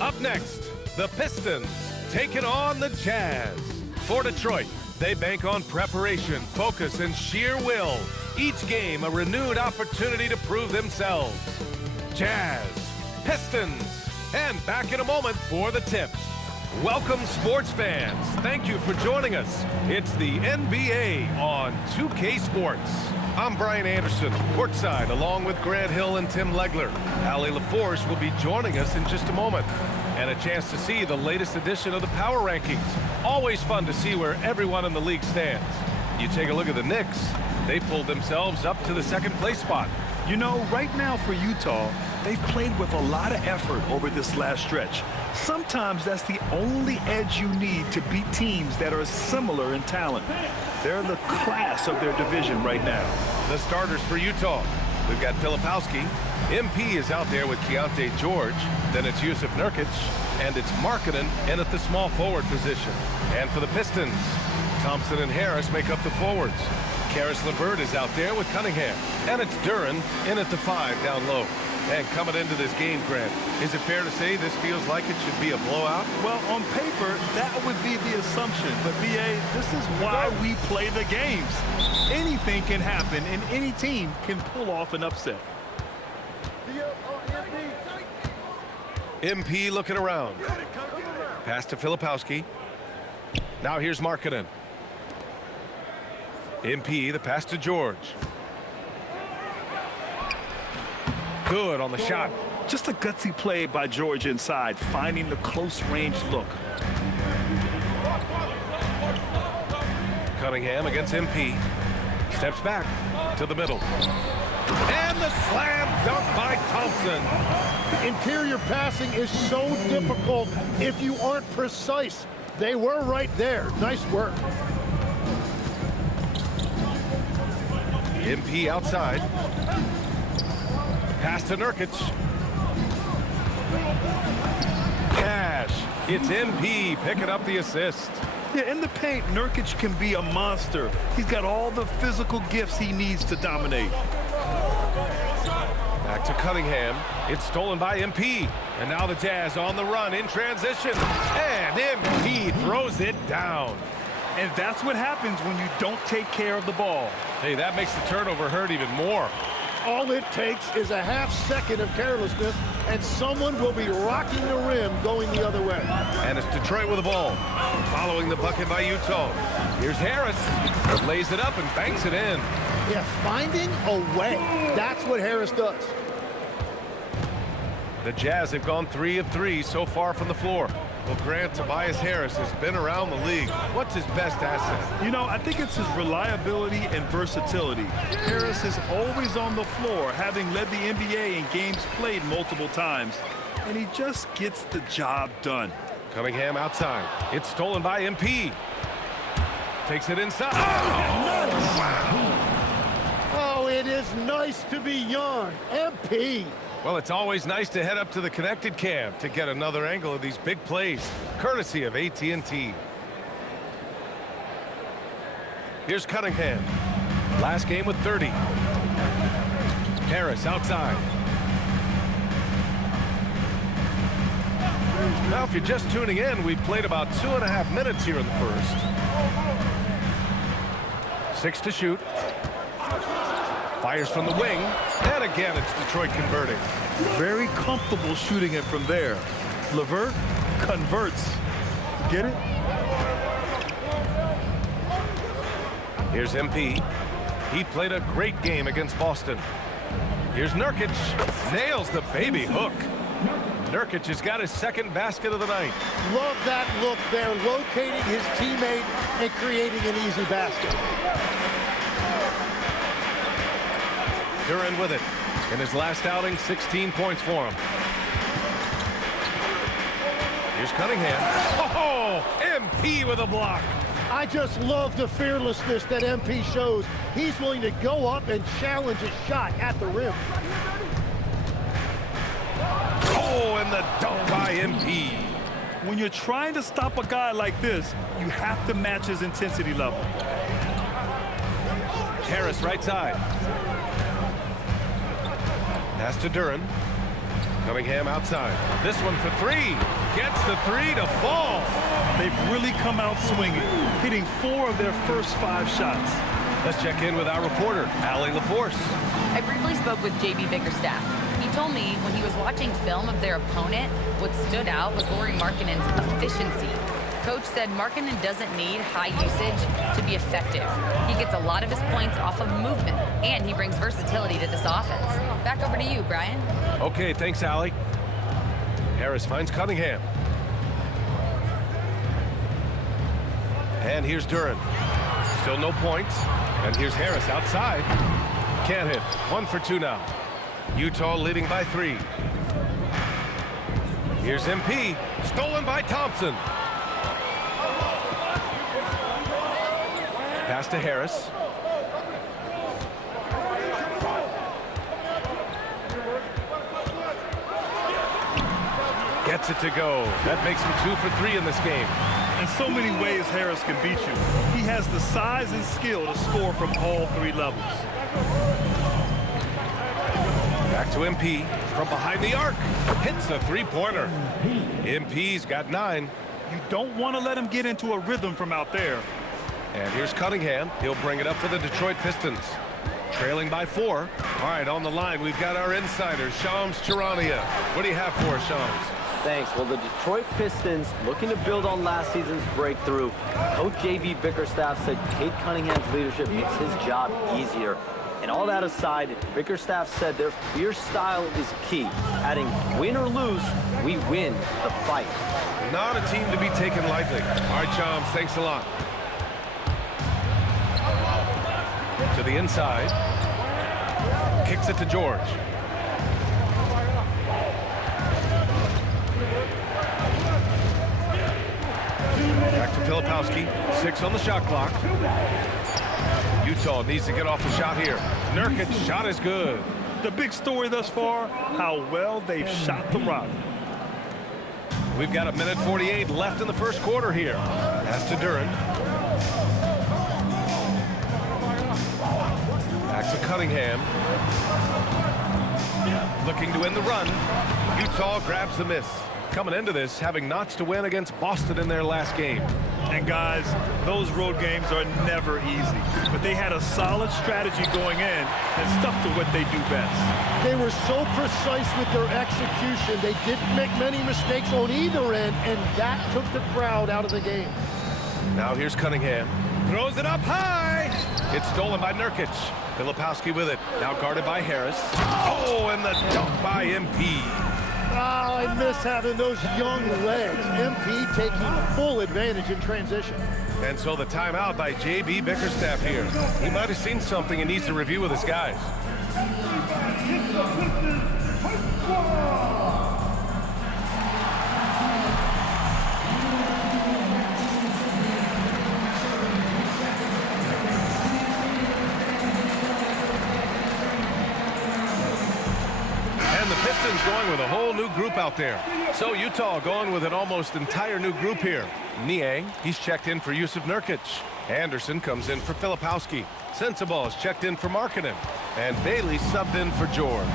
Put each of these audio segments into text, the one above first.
Up next, the Pistons taking on the Jazz. For Detroit, they bank on preparation, focus, and sheer will. Each game a renewed opportunity to prove themselves. Jazz, Pistons, and back in a moment for the tip. Welcome, sports fans. Thank you for joining us. It's the NBA on 2K Sports. I'm Brian Anderson, courtside, along with Grant Hill and Tim Legler. Allie LaForce will be joining us in just a moment. And a chance to see the latest edition of the Power Rankings. Always fun to see where everyone in the league stands. You take a look at the Knicks. They pulled themselves up to the second place spot. You know, right now for Utah, they've played with a lot of effort over this last stretch. Sometimes that's the only edge you need to beat teams that are similar in talent. They're the class of their division right now. The starters for Utah. We've got Filipowski. MP is out there with Keontae George. Then it's Jusuf Nurkic. And it's Markkanen in at the small forward position. And for the Pistons, Thompson and Harris make up the forwards. Caris LeVert is out there with Cunningham. And it's Duren in at the 5 down low. And coming into this game, Grant, is it fair to say this feels like it should be a blowout? Well, on paper, that would be the assumption. But, B.A., this is why we play the games. Anything can happen, and any team can pull off an upset. MP looking around. Pass to Filipowski. Now here's Markkanen. MP, the pass to George. Good on the shot. Just a gutsy play by George inside, finding the close-range look. Cunningham against MP. Steps back to the middle. And the slam dunk by Thompson. Interior passing is so difficult if you aren't precise. They were right there. Nice work. MP outside. Pass to Nurkic. Cash. It's MP picking up the assist. Yeah, in the paint, Nurkic can be a monster. He's got all the physical gifts he needs to dominate. Back to Cunningham. It's stolen by MP. And now the Jazz on the run in transition. And MP throws it down. And that's what happens when you don't take care of the ball. Hey, that makes the turnover hurt even more. All it takes is a half second of carelessness, and someone will be rocking the rim going the other way. And it's Detroit with the ball. Following the bucket by Utah. Here's Harris. Lays it up and banks it in. Yeah, finding a way. That's what Harris does. The Jazz have gone 3 of 3 so far from the floor. Well, Grant, Tobias Harris has been around the league. What's his best asset? You know, I think it's his reliability and versatility. Harris is always on the floor, having led the NBA in games played multiple times. And he just gets the job done. Cunningham outside. It's stolen by MP. Takes it inside. Oh, nice. Wow. Oh, it is nice to be young. MP. Well, it's always nice to head up to the Connected Cam to get another angle of these big plays, courtesy of AT&T. Here's Cunningham. Last game with 30. Harris outside. Now, if you're just tuning in, we've played about 2.5 minutes here in the first. 6 to shoot. Fires from the wing, and again it's Detroit converting. Very comfortable shooting it from there. LeVert converts. Get it? Here's MP. He played a great game against Boston. Here's Nurkic. Nails the baby hook. Nurkic has got his second basket of the night. Love that look there, locating his teammate and creating an easy basket. Duren with it. In his last outing, 16 points for him. Here's Cunningham. Oh, MP with a block. I just love the fearlessness that MP shows. He's willing to go up and challenge a shot at the rim. Oh, and the dunk by MP. When you're trying to stop a guy like this, you have to match his intensity level. Harris right side. Pass to Duren. Cunningham outside. This one for three. Gets the three to fall. They've really come out swinging, hitting 4 of their first 5 shots. Let's check in with our reporter, Allie LaForce. I briefly spoke with J.B. Bickerstaff. He told me when he was watching film of their opponent, what stood out was Lauri Markkanen's efficiency. Coach said Markkanen doesn't need high usage to be effective. He gets a lot of his points off of movement, and he brings versatility to this offense. Back over to you, Brian. Okay, thanks, Allie. Harris finds Cunningham. And here's Duren. Still no points. And here's Harris outside. Can't hit. 1 for 2 now. Utah leading by 3. Here's MP. Stolen by Thompson. Pass to Harris. Gets it to go. That makes him 2 for 3 in this game. In so many ways, Harris can beat you. He has the size and skill to score from all 3 levels. Back to MP from behind the arc. Hits a three-pointer. MP's got 9. You don't want to let him get into a rhythm from out there. And here's Cunningham. He'll bring it up for the Detroit Pistons. Trailing by 4. All right, on the line, we've got our insider, Shams Charania. What do you have for us, Shams? Thanks. Well, the Detroit Pistons looking to build on last season's breakthrough. Coach J.B. Bickerstaff said Cade Cunningham's leadership makes his job easier. And all that aside, Bickerstaff said their fierce style is key, adding win or lose, we win the fight. Not a team to be taken lightly. All right, Shams, thanks a lot. To the inside. Kicks it to George. Back to Filipowski. 6 on the shot clock. Utah needs to get off the shot here. Nurkic shot is good. The big story thus far, how well they've shot the rock. We've got 1:48 left in the first quarter here. Pass to Duren. Back to Cunningham. Looking to end the run. Utah grabs the miss. Coming into this, having notched to win against Boston in their last game. And guys, those road games are never easy. But they had a solid strategy going in and stuck to what they do best. They were so precise with their execution. They didn't make many mistakes on either end, and that took the crowd out of the game. Now here's Cunningham. Throws it up high. It's stolen by Nurkic. Filipowski with it. Now guarded by Harris. Oh, and the dunk by MP. Oh, I miss having those young legs. MP taking full advantage in transition. And so the timeout by J.B. Bickerstaff here. He might have seen something and needs to review with his guys. And the Pistons going with a whole new group out there. So Utah going with an almost entire new group here. Niang, he's checked in for Jusuf Nurkic. Anderson comes in for Filipowski. Sensabaugh is checked in for Markkanen. And Bailey subbed in for George.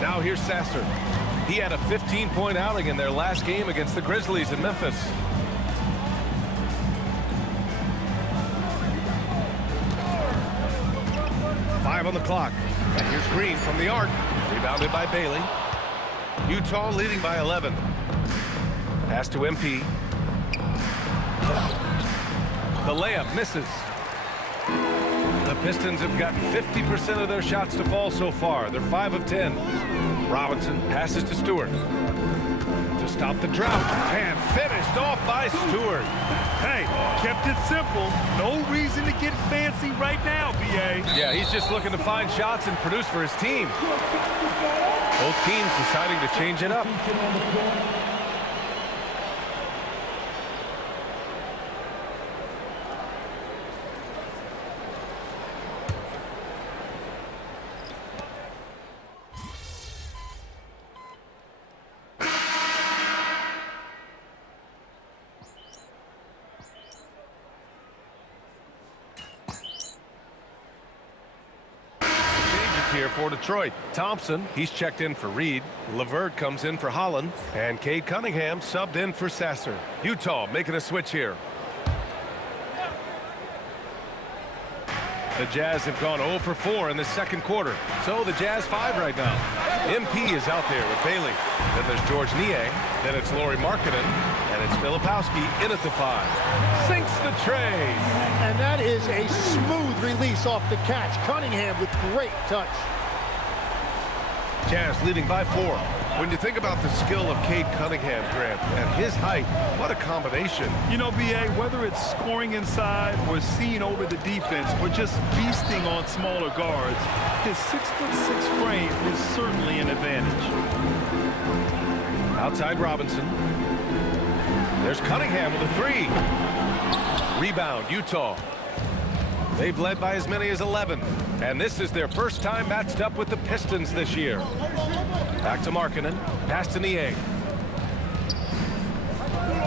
Now here's Sasser. He had a 15-point outing in their last game against the Grizzlies in Memphis. Five on the clock. And here's Green from the arc. Rebounded by Bailey. Utah leading by 11. Pass to MP. The layup misses. Pistons have gotten 50% of their shots to fall so far. They're 5 of 10. Robinson passes to Stewart. To stop the drought. And finished off by Stewart. Hey, kept it simple. No reason to get fancy right now, B.A. Yeah, he's just looking to find shots and produce for his team. Both teams deciding to change it up. Here for Detroit. Thompson, he's checked in for Reed. LeVert comes in for Holland. And Cade Cunningham subbed in for Sasser. Utah making a switch here. The Jazz have gone 0 for 4 in the second quarter. So the Jazz 5 right now. MP is out there with Bailey. Then there's George Niang. Then it's Lauri Markkanen. And it's Filipowski in at the 5. Sinks the tray. And that is a smooth release off the catch. Cunningham with great touch. Jazz leading by 4. When you think about the skill of Cade Cunningham, Grant, at his height, what a combination. You know, B.A., whether it's scoring inside or seeing over the defense or just feasting on smaller guards, his 6'6" frame is certainly an advantage. Outside Robinson. There's Cunningham with a 3. Rebound, Utah. They've led by as many as 11. And this is their first time matched up with the Pistons this year. Back to Markkanen. Pass to Niang.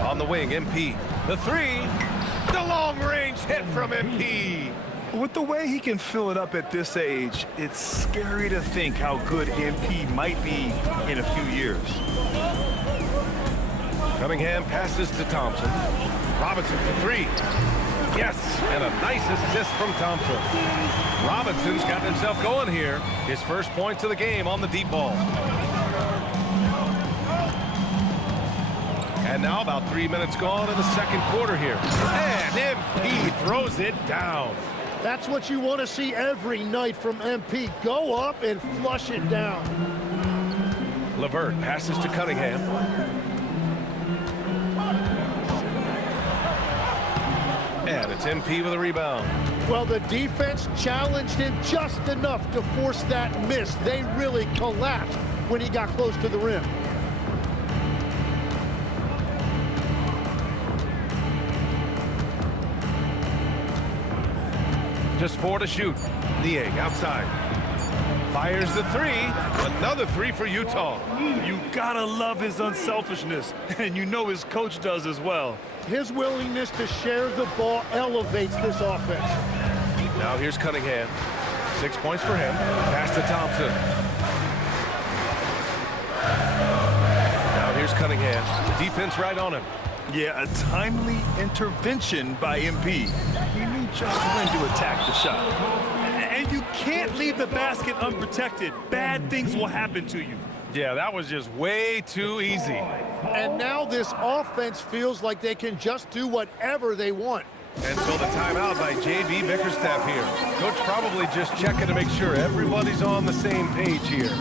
On the wing, MP. The 3. The long-range hit from MP. With the way he can fill it up at this age, it's scary to think how good MP might be in a few years. Cunningham passes to Thompson. Robinson for 3. Yes, and a nice assist from Thompson. Robinson's got himself going here. His first points of the game on the deep ball. And now about 3 minutes gone in the second quarter here. And MP throws it down. That's what you want to see every night from MP. Go up and flush it down. LeVert passes to Cunningham. And it's MP with a rebound. Well, the defense challenged him just enough to force that miss. They really collapsed when he got close to the rim. Just 4 to shoot. Niang outside. Fires the 3. Another 3 for Utah. You gotta love his unselfishness, and you know his coach does as well. His willingness to share the ball elevates this offense. Now here's Cunningham. 6 points for him. Pass to Thompson. Now here's Cunningham. Defense right on him. Yeah, a timely intervention by MP. He knew just when to attack the shot. And you can't leave the basket unprotected. Bad things will happen to you. Yeah, that was just way too easy. And now this offense feels like they can just do whatever they want. And so the timeout by J.B. Bickerstaff here. Coach probably just checking to make sure everybody's on the same page here.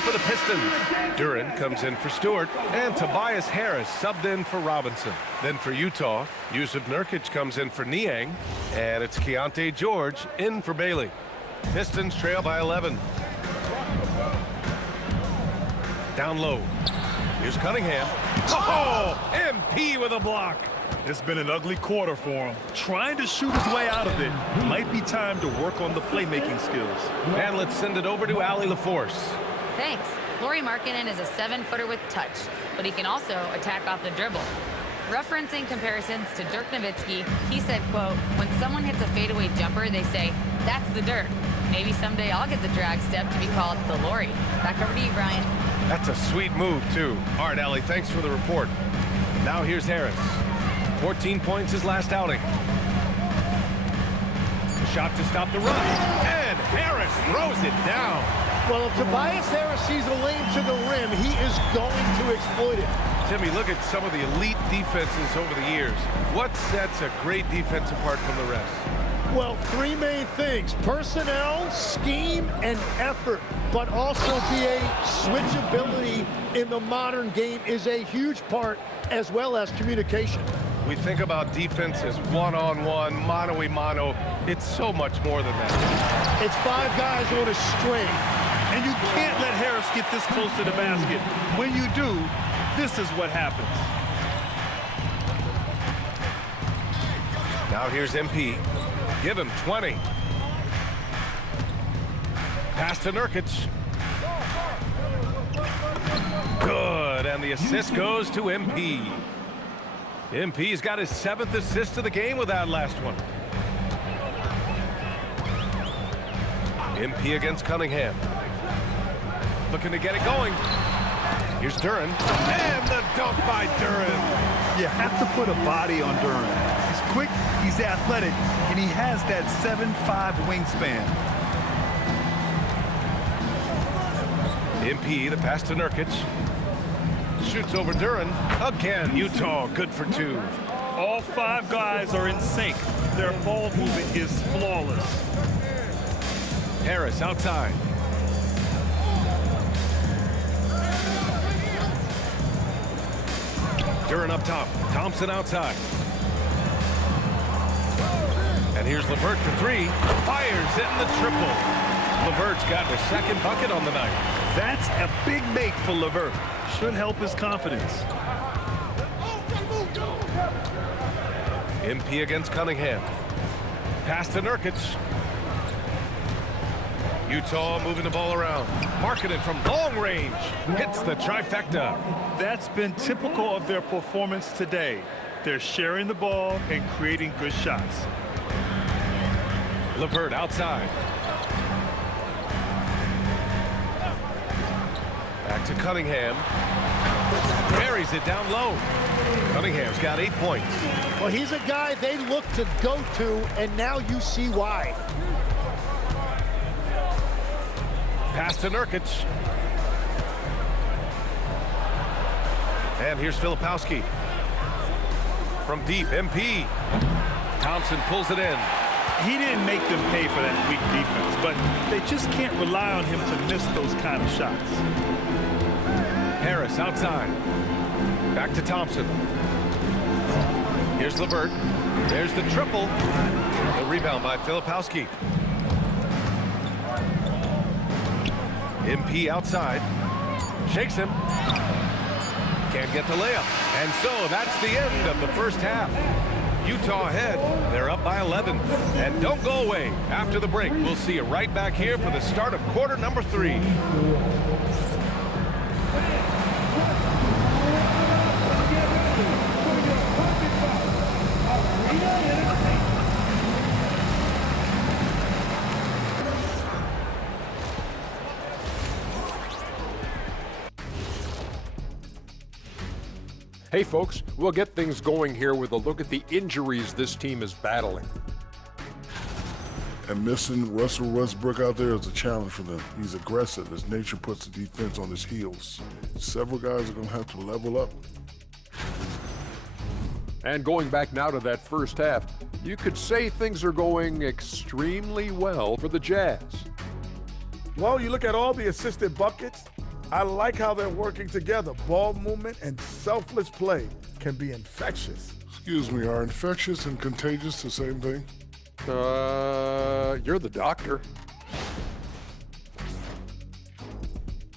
For the Pistons, Duren comes in for Stewart, and Tobias Harris subbed in for Robinson. Then for Utah, Yusuf Nurkic comes in for Niang, and it's Keontae George in for Bailey. Pistons trail by 11. Down low. Here's Cunningham. Oh, MP with a block. It's been an ugly quarter for him. Trying to shoot his way out of it. Might be time to work on the playmaking skills. And let's send it over to Allie LaForce. Thanks. Lauri Markkanen is a 7-footer with touch, but he can also attack off the dribble. Referencing comparisons to Dirk Nowitzki, he said, quote, "When someone hits a fadeaway jumper, they say, 'That's the Dirk.' Maybe someday I'll get the drag step to be called the Lori." Back over to you, Brian. That's a sweet move, too. All right, Allie, thanks for the report. Now here's Harris. 14 points his last outing. A shot to stop the run. And Harris throws it down. Well, if Tobias Harris sees a lane to the rim, he is going to exploit it. Timmy, look at some of the elite defenses over the years. What sets a great defense apart from the rest? Well, three main things: personnel, scheme, and effort. But also BA, switchability in the modern game is a huge part, as well as communication. We think about defense as one-on-one, mano-a-mano. It's so much more than that. It's five guys on a string. And you can't let Harris get this close to the basket. When you do, this is what happens. Now here's MP. Give him 20. Pass to Nurkic. Good, and the assist goes to MP. MP's got his 7th assist of the game with that last one. MP against Cunningham. Looking to get it going. Here's Duren. And the dunk by Duren. You have to put a body on Duren. He's quick, he's athletic, and he has that 7'5" wingspan. MP, the pass to Nurkic. Shoots over Duren. Again, Utah good for 2. All five guys are in sync. Their ball movement is flawless. Harris outside. Duren up top. Thompson outside. And here's LeVert for 3. Fires in the triple. LeVert's got the 2nd bucket on the night. That's a big make for LeVert. Should help his confidence. MP against Cunningham. Pass to Nurkic. Utah moving the ball around. Markkanen from long range. Hits the trifecta. That's been typical of their performance today. They're sharing the ball and creating good shots. LeVert outside. Back to Cunningham. Buries it down low. Cunningham's got 8 points. Well, he's a guy they look to go to, and now you see why. Pass to Nurkic. And here's Filipowski. From deep, MP. Thompson pulls it in. He didn't make them pay for that weak defense, but they just can't rely on him to miss those kind of shots. Harris outside. Back to Thompson. Here's LeVert. There's the triple. The rebound by Filipowski. MP outside. Shakes him. Can't get the layup. And so that's the end of the first half. Utah ahead. They're up by 11. And don't go away. After the break, we'll see you right back here for the start of quarter number 3. Hey folks, we'll get things going here with a look at the injuries this team is battling. And missing Russell Westbrook out there is a challenge for them. He's aggressive. His nature puts the defense on his heels. Several guys are going to have to level up. And going back now to that first half, you could say things are going extremely well for the Jazz. Well, you look at all the assisted buckets, I like how they're working together. Ball movement and selfless play can be infectious. Excuse me, are infectious and contagious the same thing? You're the doctor.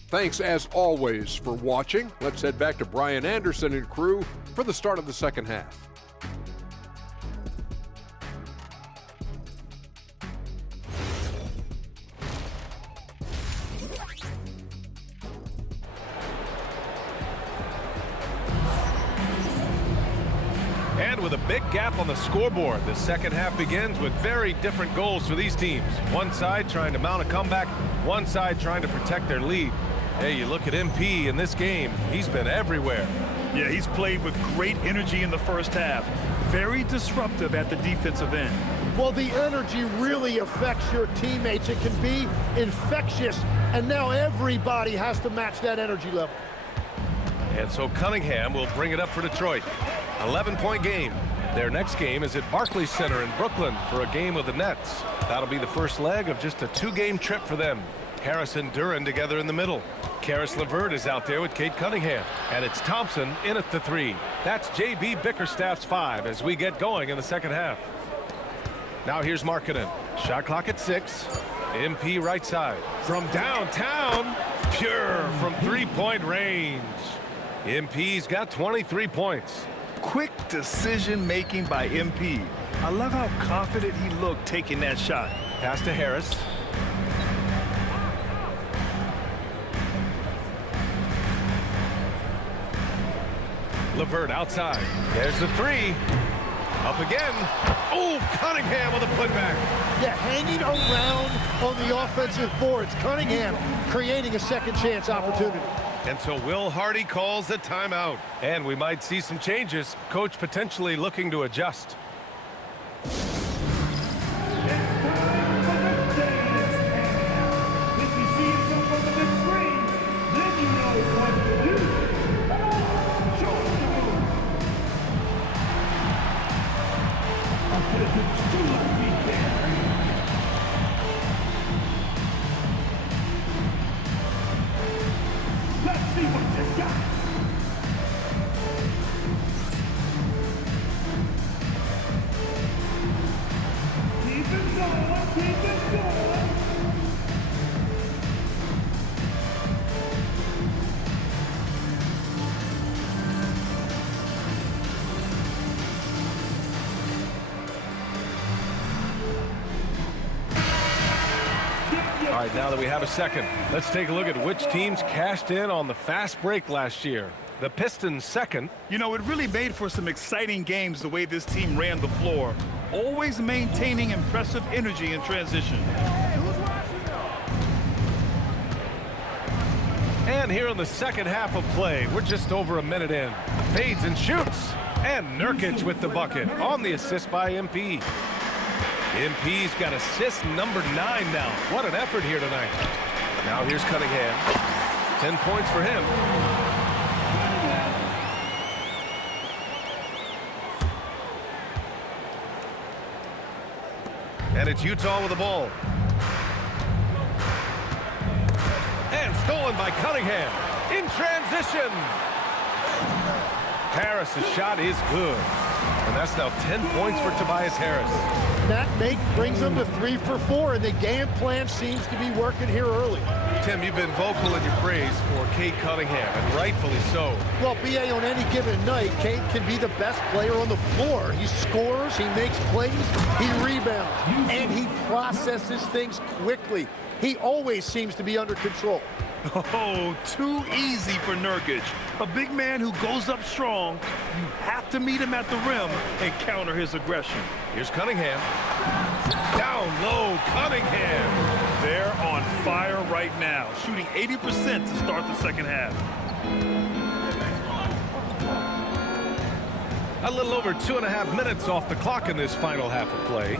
Thanks as always for watching. Let's head back to Brian Anderson and crew for the start of the second half. with a big gap on the scoreboard. The second half begins with very different goals for these teams. One side trying to mount a comeback, one side trying to protect their lead. Hey, you look at MP in this game, he's been everywhere. Yeah, he's played with great energy in the first half. Very disruptive at the defensive end. Well, the energy really affects your teammates. It can be infectious, and now everybody has to match that energy level. And so Cunningham will bring it up for Detroit. 11-point game. Their next game is at Barclays Center in Brooklyn for a game with the Nets. That'll be the first leg of just a 2-game trip for them. Harris and Duren together in the middle. Caris LeVert is out there with Cade Cunningham. And it's Thompson in at the 3. That's J.B. Bickerstaff's 5 as we get going in the second half. Now here's Markkanen. Shot clock at 6. MP right side. From downtown, pure from 3-point range. MP's got 23 points. Quick decision-making by MP. I love how confident he looked taking that shot. Pass to Harris. LeVert outside. There's the 3. Up again. Oh, Cunningham with a putback. Yeah, hanging around on the offensive boards. Cunningham creating a second chance opportunity. And so Will Hardy calls the timeout. And we might see some changes. Coach potentially looking to adjust. All right, now that we have a second, let's take a look at which teams cashed in on the fast break last year. The Pistons second. You know, it really made for some exciting games the way this team ran the floor, always maintaining impressive energy in transition. And here in the second half of play, we're just over a minute in. Fades and shoots. And Nurkic with the bucket on the assist by MP. MP's got assist number 9 now. What an effort here tonight. Now here's Cunningham. 10 points for him. And it's Utah with the ball. And stolen by Cunningham. In transition. Harris' shot is good. And that's now 10 points for Tobias Harris. That make brings them to 3 for 4, and the game plan seems to be working here early. Tim, you've been vocal in your praise for Cade Cunningham, and rightfully so. Well, BA, on any given night, Cade can be the best player on the floor. He scores, he makes plays, he rebounds, and he processes things quickly. He always seems to be under control. Oh, too easy for Nurkic. A big man who goes up strong. You have to meet him at the rim and counter his aggression. Here's Cunningham. Down low, Cunningham. They're on fire right now, shooting 80% to start the second half. A little over 2.5 minutes off the clock in this final half of play.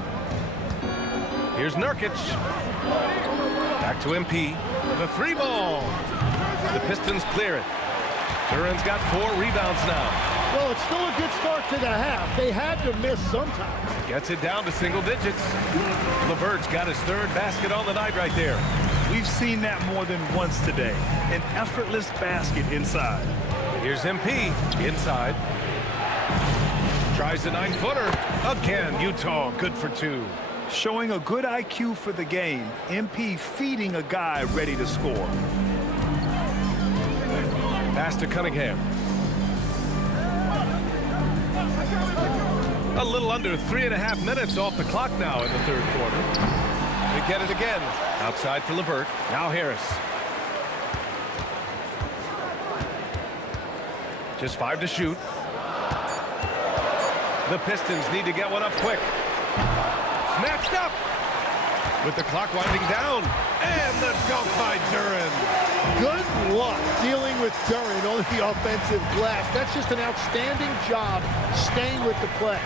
Here's Nurkic. Back to MP. The 3 ball. The Pistons clear it. Duren's got 4 rebounds now. Well, it's still a good start to the half. They had to miss sometime. Gets it down to single digits. LeVert's got his 3rd basket on the night right there. We've seen that more than once today. An effortless basket inside. Here's MP inside. Tries the 9-footer. Again, Utah good for 2. Showing a good IQ for the game. MP feeding a guy ready to score. Pass to Cunningham. A little under 3.5 minutes off the clock now in the 3rd quarter. They get it again. Outside for LeVert. Now Harris. Just 5 to shoot. The Pistons need to get one up quick. Snatched up. With the clock winding down. And the dunk by Duren. Good luck dealing with Duren on the offensive glass. That's just an outstanding job staying with the play.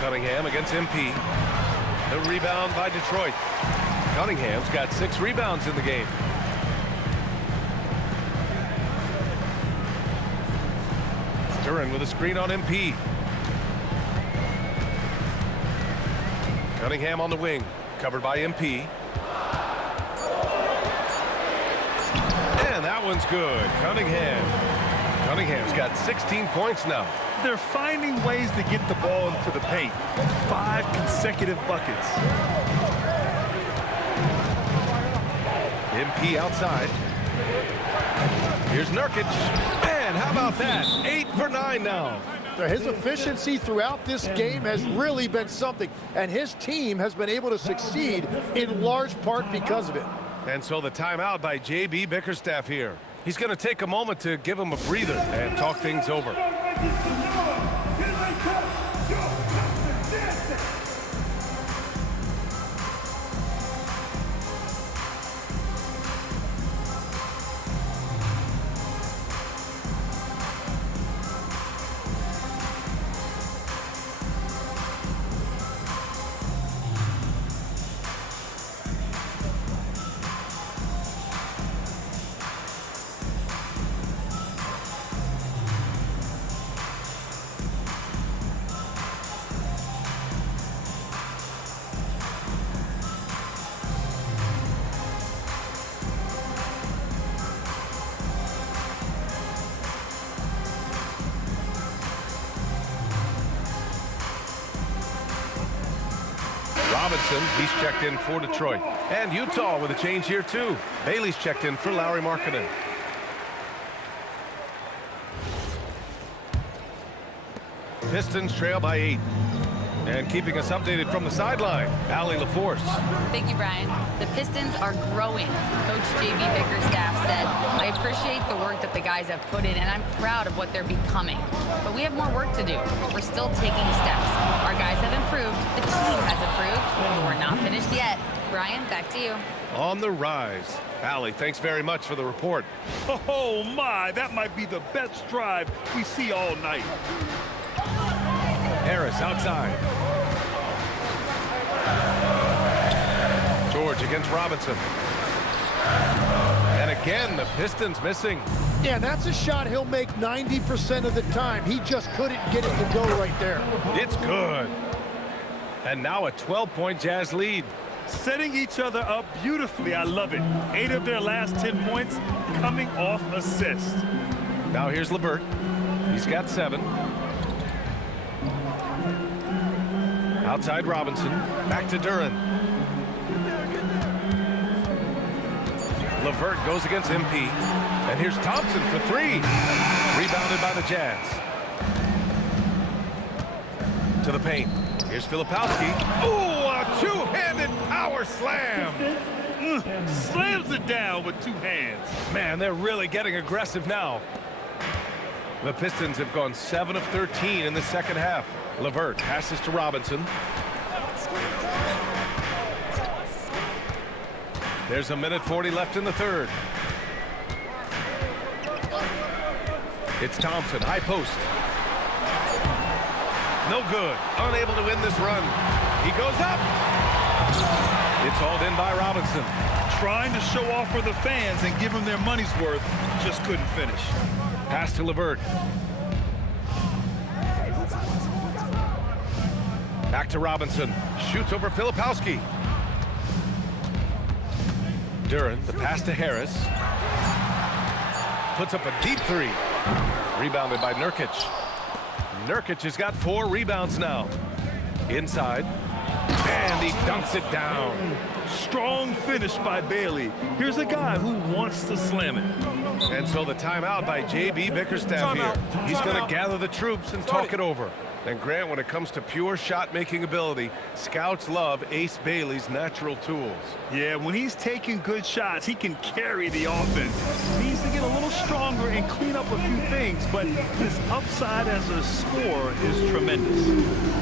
Cunningham against MP. The rebound by Detroit. Cunningham's got 6 rebounds in the game. Duren with a screen on MP. Cunningham on the wing, covered by MP. And that one's good. Cunningham's got 16 points now. They're finding ways to get the ball into the paint. 5 consecutive buckets. MP outside. Here's Nurkic. And how about that? 8 for 9 now. His efficiency throughout this game has really been something, and his team has been able to succeed in large part because of it. And so the timeout by J.B. Bickerstaff here. He's going to take a moment to give him a breather and talk things over. Robinson, he's checked in for Detroit. And Utah with a change here too. Bailey's checked in for Lauri Markkanen. Pistons trail by 8. And keeping us updated from the sideline, Allie LaForce. Thank you, Brian. The Pistons are growing. Coach J.B. Bickerstaff said, I appreciate the work that the guys have put in, and I'm proud of what they're becoming. But we have more work to do. We're still taking steps. Our guys have improved. The team has improved. But we're not finished yet. Brian, back to you. On the rise. Allie, thanks very much for the report. Oh, my. That might be the best drive we see all night. Harris outside. George against Robinson. And again, the Pistons missing. Yeah, that's a shot he'll make 90% of the time. He just couldn't get it to go right there. It's good. And now a 12-point Jazz lead. Setting each other up beautifully. I love it. 8 of their last 10 points coming off assists. Now here's LeVert. He's got 7. Outside Robinson. Back to Duren. LeVert goes against MP. And here's Thompson for 3. Rebounded by the Jazz. To the paint. Here's Filipowski. Ooh, a two-handed power slam. Slams it down with 2 hands. Man, they're really getting aggressive now. The Pistons have gone 7 of 13 in the second half. LeVert passes to Robinson. There's 1:40 left in the third. It's Thompson, high post. No good. Unable to win this run. He goes up. It's hauled in by Robinson. Trying to show off for the fans and give them their money's worth. Just couldn't finish. Pass to LeVert. Back to Robinson. Shoots over Filipowski. Duren, the pass to Harris. Puts up a deep 3. Rebounded by Nurkic. Nurkic has got 4 rebounds now. Inside. And he dunks it down. Strong finish by Bailey. Here's a guy who wants to slam it. And so the timeout by J.B. Bickerstaff here. He's going to gather the troops and talk it over. And Grant, when it comes to pure shot-making ability, scouts love Ace Bailey's natural tools. Yeah, when he's taking good shots, he can carry the offense. He needs to get a little stronger and clean up a few things, but his upside as a scorer is tremendous.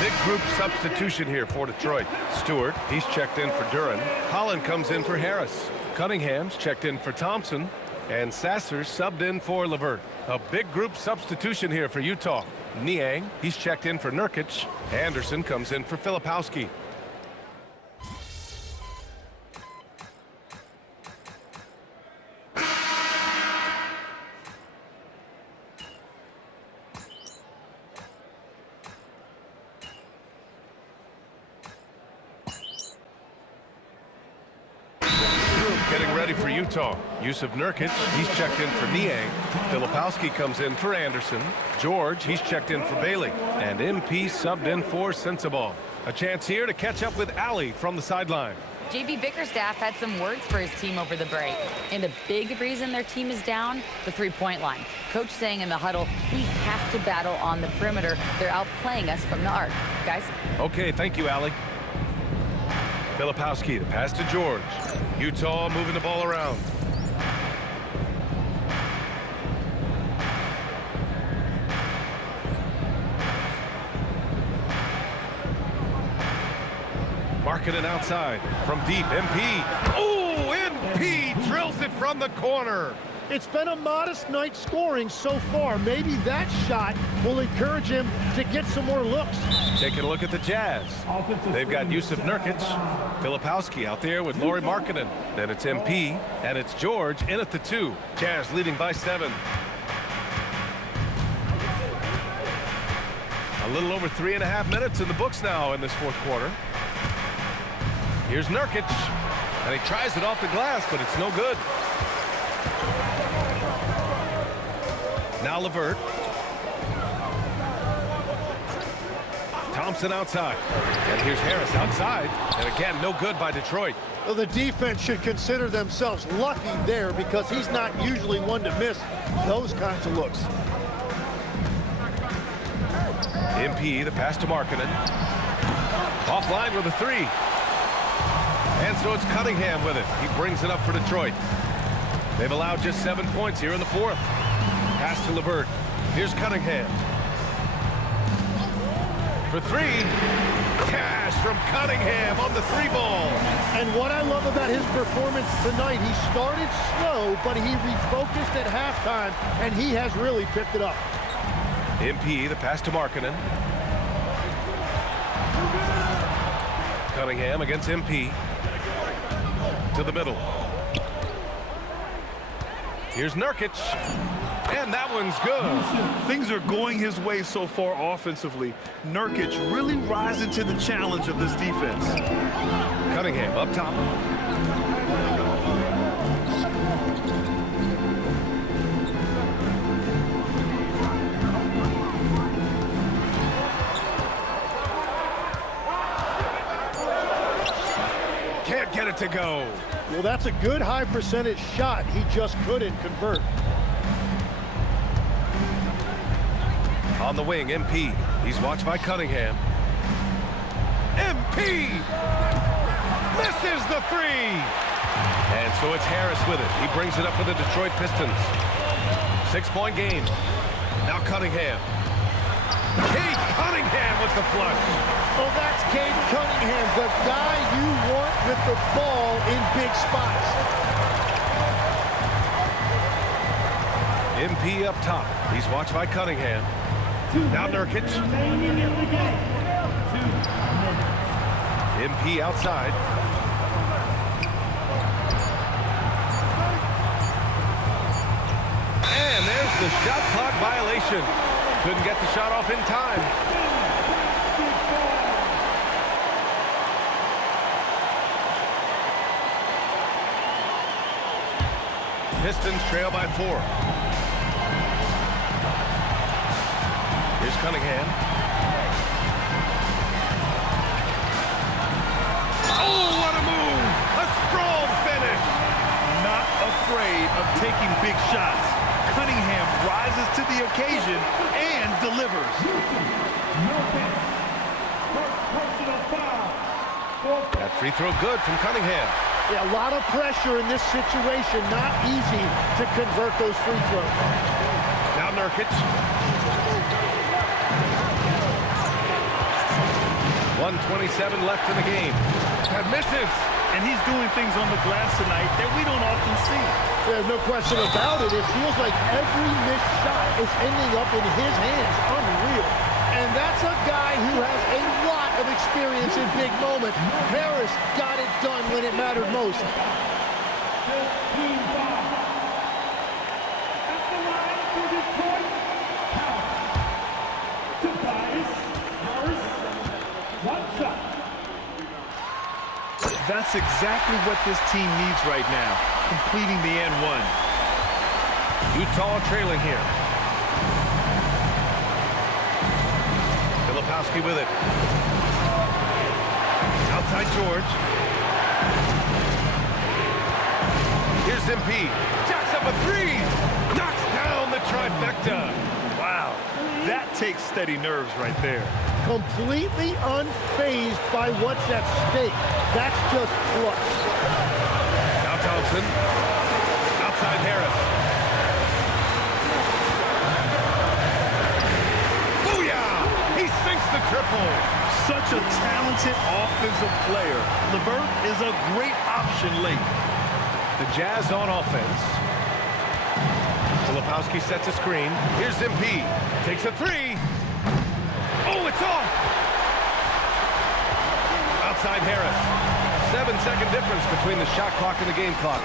Big group substitution here for Detroit. Stewart, he's checked in for Duran. Holland comes in for Harris. Cunningham's checked in for Thompson. And Sasser's subbed in for LeVert. A big group substitution here for Utah. Niang, he's checked in for Nurkic. Anderson comes in for Filipowski. Getting ready for Utah. Yusuf Nurkic, he's checked in for Niang. Filipowski comes in for Anderson. George, he's checked in for Bailey. And MP subbed in for Sensabaugh. A chance here to catch up with Ali from the sideline. JB Bickerstaff had some words for his team over the break. And a big reason their team is down, the three-point line. Coach saying in the huddle, we have to battle on the perimeter. They're outplaying us from the arc. Guys? Okay, thank you, Ali. Filipowski, the pass to George. Utah moving the ball around. Markkanen outside from deep. MP. Oh, MP drills it from the corner. It's been a modest night scoring so far. Maybe that shot will encourage him to get some more looks. Taking a look at the Jazz. They've got Yusuf Nurkic, Filipowski out there with Lauri Markkanen. Then it's MP, and it's George in at the 2. Jazz leading by 7. A little over 3.5 minutes in the books now in this fourth quarter. Here's Nurkic, and he tries it off the glass, but it's no good. Now LeVert. Thompson outside. And here's Harris outside. And again, no good by Detroit. Well, the defense should consider themselves lucky there because he's not usually one to miss those kinds of looks. MP, the pass to Markkanen. Offline with a 3. And so it's Cunningham with it. He brings it up for Detroit. They've allowed just 7 points here in the fourth. Pass to LeVert. Here's Cunningham. For 3. Cash from Cunningham on the 3 ball. And what I love about his performance tonight, he started slow, but he refocused at halftime, and he has really picked it up. MP, the pass to Markkanen. Cunningham against MP. To the middle. Here's Nurkic. And that one's good. Things are going his way so far offensively. Nurkic really rising to the challenge of this defense. Cunningham up top. Can't get it to go. Well, that's a good high percentage shot. He just couldn't convert. On the wing, MP. He's watched by Cunningham. MP misses the 3. And so it's Harris with it. He brings it up for the Detroit Pistons. 6-point game. Now Cunningham. Cade Cunningham with the flush. Oh, that's Cade Cunningham, the guy you want with the ball in big spots. MP up top. He's watched by Cunningham. Now Nurkic. MP outside. And there's the shot clock violation. Couldn't get the shot off in time. Pistons trail by 4. Here's Cunningham. Oh, what a move! A strong finish! Not afraid of taking big shots. Cunningham rises to the occasion and delivers. That free throw good from Cunningham. Yeah, a lot of pressure in this situation. Not easy to convert those free throws. Now Nurkic. 1:27 left in the game. And misses. And he's doing things on the glass tonight that we don't often see. There's no question about it. It feels like every missed shot is ending up in his hands. Unreal. And that's a guy who has a lot of experience in big moments. Harris got it done when it mattered most. That's exactly what this team needs right now, completing the and one. Utah trailing here. Filipowski with it. Outside George. Here's MP. Jacks up a three. Knocks down the trifecta. Wow, that takes steady nerves right there. Completely unfazed by what's at stake. That's just clutch. Now Thompson. Outside Harris. Booyah! He sinks the triple. Such a talented offensive player. LeVert is a great option late. The Jazz on offense. Filipowski sets a screen. Here's MP. Takes a three. Oh, it's off! Outside Harris. 7-second difference between the shot clock and the game clock.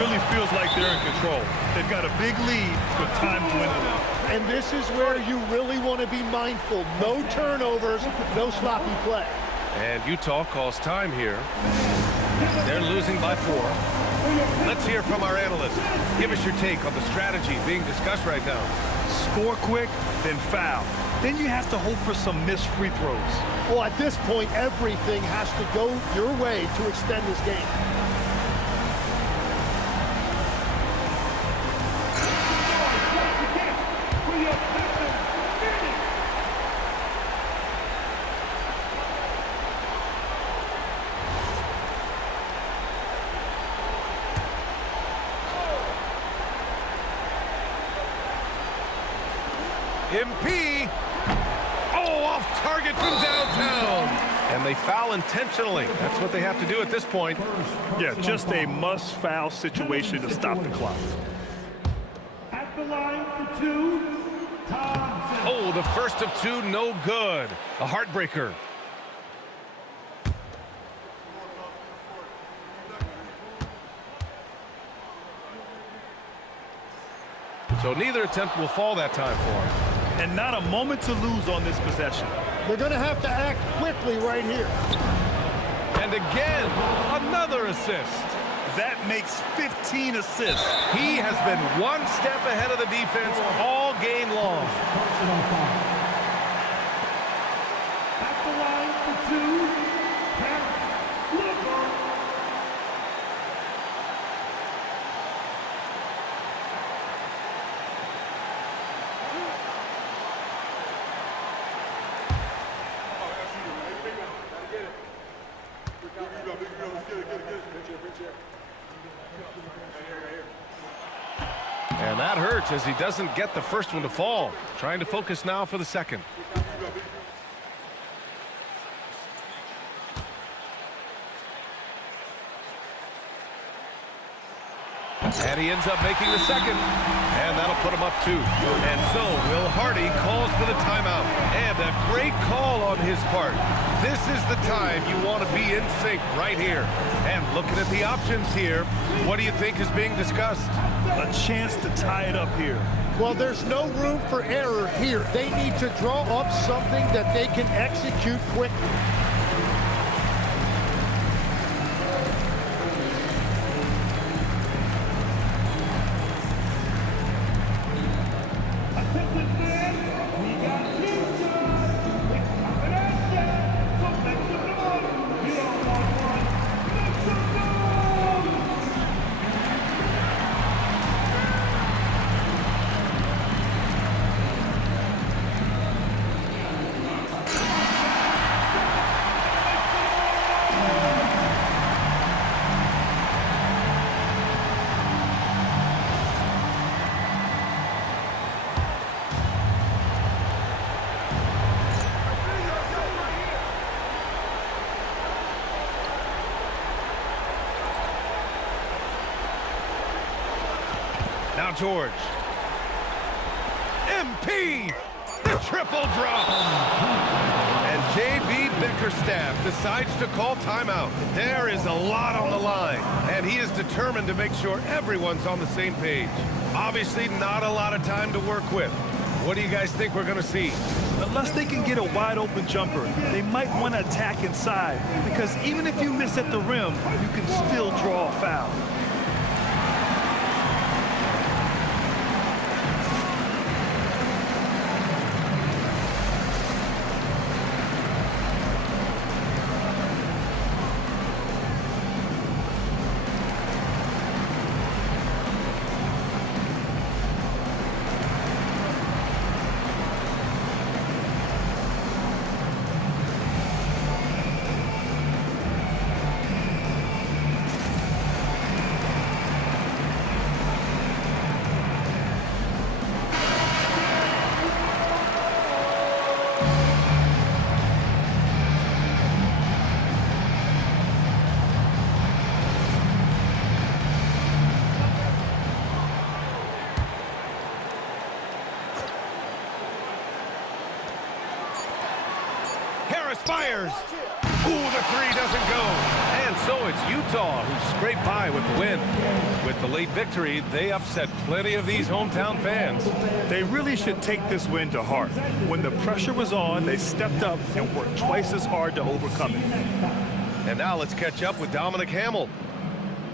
Really feels like they're in control. They've got a big lead with time dwindling. And this is where you really want to be mindful. No turnovers, no sloppy play. And Utah calls time here. They're losing by 4. Let's hear from our analyst. Give us your take on the strategy being discussed right now. Score quick, then foul. Then you have to hope for some missed free throws. Well, at this point, everything has to go your way to extend this game. MP. Oh, off target from downtown. And they foul intentionally. That's what they have to do at this point. Yeah, just a must-foul situation to stop the clock. At the line for 2, Thompson. Oh, the first of 2, no good. A heartbreaker. So neither attempt will fall that time for him. And not a moment to lose on this possession. They're going to have to act quickly right here. And again, another assist. That makes 15 assists. He has been one step ahead of the defense all game long. At the line for 2, Harris. LeVert. And that hurts as he doesn't get the first one to fall. Trying to focus now for the second. And he ends up making the second. And that'll put him up 2. And so Will Hardy calls for the timeout. And a great call on his part. This is the time you want to be in sync right here. And looking at the options here, what do you think is being discussed? A chance to tie it up here. Well, there's no room for error here. They need to draw up something that they can execute quickly. Attempted man, we got Now George. MP, the triple drop. And J.B. Bickerstaff decides to call timeout. There is a lot on the line, and he is determined to make sure everyone's on the same page. Obviously, not a lot of time to work with. What do you guys think we're going to see? Unless they can get a wide open jumper, they might want to attack inside, because even if you miss at the rim, you can still draw a foul. Fires. Ooh, the three doesn't go. And so it's Utah who scraped by with the win. With the late victory, they upset plenty of these hometown fans. They really should take this win to heart. When the pressure was on, they stepped up and worked twice as hard to overcome it. And now let's catch up with Dominic Hamill.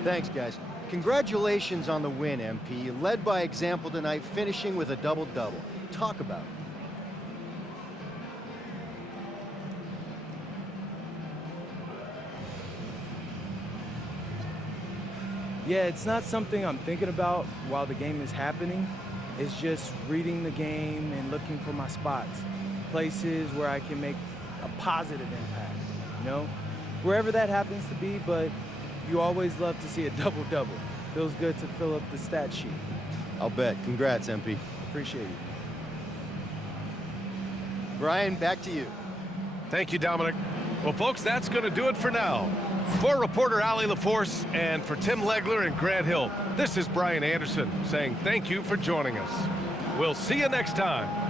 Thanks, guys. Congratulations on the win, MP. You led by example tonight, finishing with a double-double. Talk about it. Yeah, it's not something I'm thinking about while the game is happening. It's just reading the game and looking for my spots, places where I can make a positive impact, you know? Wherever that happens to be, but you always love to see a double-double. Feels good to fill up the stat sheet. I'll bet. Congrats, MP. Appreciate it. Brian, back to you. Thank you, Dominic. Well, folks, that's going to do it for now. For reporter Ali LaForce and for Tim Legler and Grant Hill, this is Brian Anderson saying thank you for joining us. We'll see you next time.